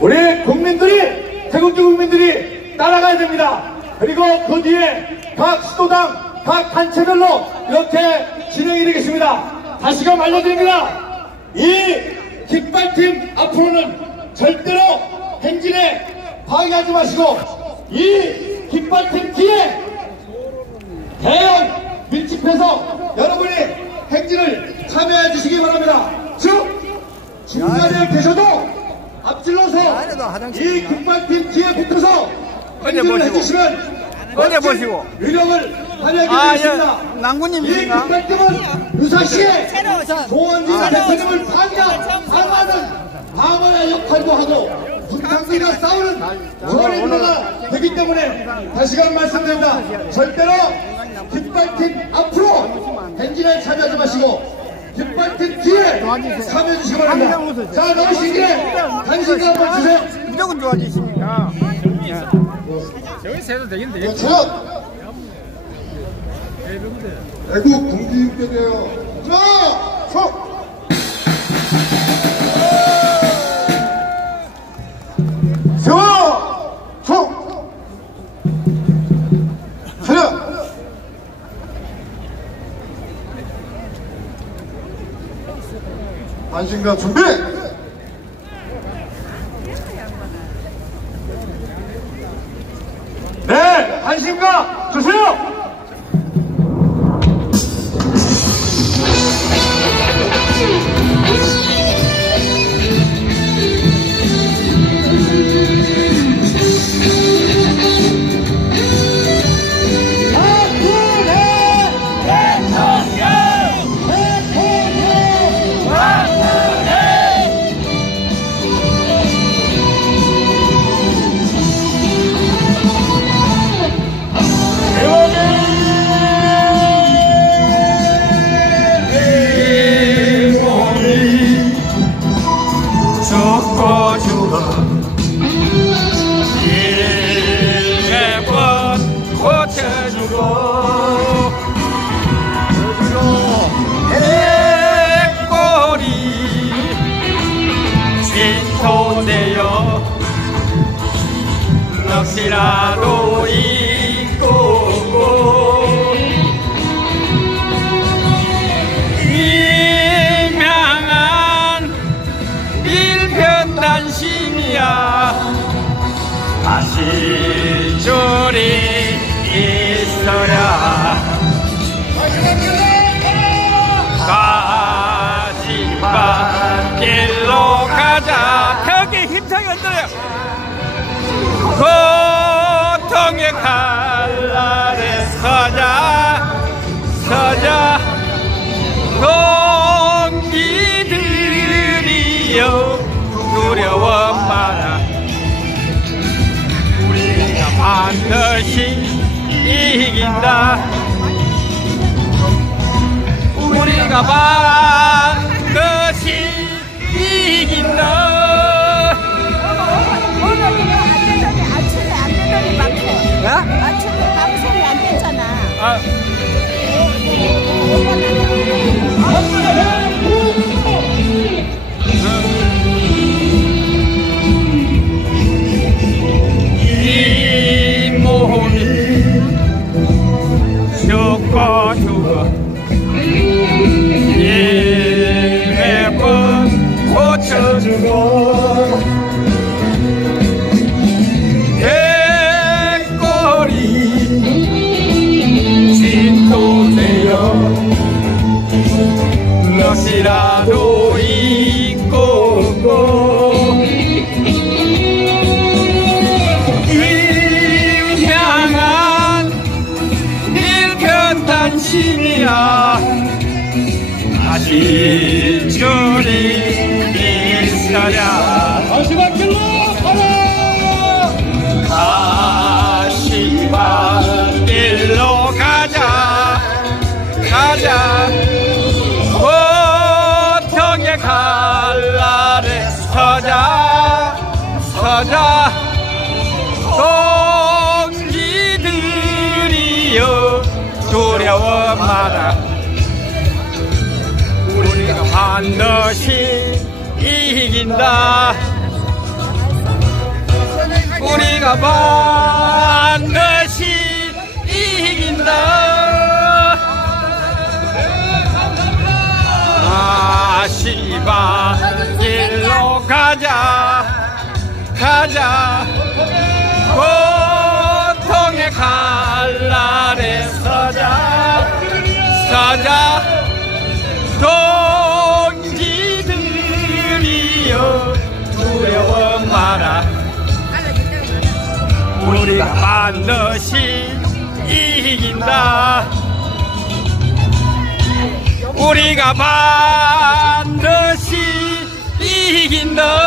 우리 국민들이 태국주 국민들이 따라가야 됩니다. 그리고 그 뒤에 각 수도당 각 단체별로 이렇게 진행이 되겠습니다. 다시금 알려드립니다. 이 깃발팀 앞으로는 절대로 행진에 방해하지 마시고 이 깃발팀 뒤에 대형 밀집해서 여러분이 행진을 참여해 주시기 바랍니다. 즉 중간에 계셔도 앞질러서 이 깃발팀 뒤에 붙어서 행진을 해주시면 어디 보시고. 유령을 발휘하게 아, 되겠습니다. 예, 낭군님 이 계신가? 깃발팀은 유사시에 조원진 대통령을 방해하- 방어하는 방어의 역할도 하고 분탕들과 싸우는 조원의 문화가 되기 때문에 다시금 말씀드립니다. 절대로 깃발팀 앞으로 행진에 참여하지 마시고 깃발팀 뒤에 참여해 주시기 바랍니다. 자, 김에 간신과 한번 주세요. 무조건 좋아지십니까? 저기 세도 되겠는데. 차렷! 애국 공기육대대요. 자, 안신과 준비! 네, 안심과 주세요! 넋이라도 있고 임양한 일편단심이야. 다시 줄이 있어야 가지마 길로 가자. 벽에 힘차게 흔들어요 고통의 칼날에 서자 서자. 공기들이여 두려워 마라. 우리가 반드시 이긴다. 우리가 반 yeah 다시 줄이 있어 반드시 이긴다. 우리가 반드시 이긴다. 아시바. 우리가 반드시 이긴다. 우리가 반드시 이긴다.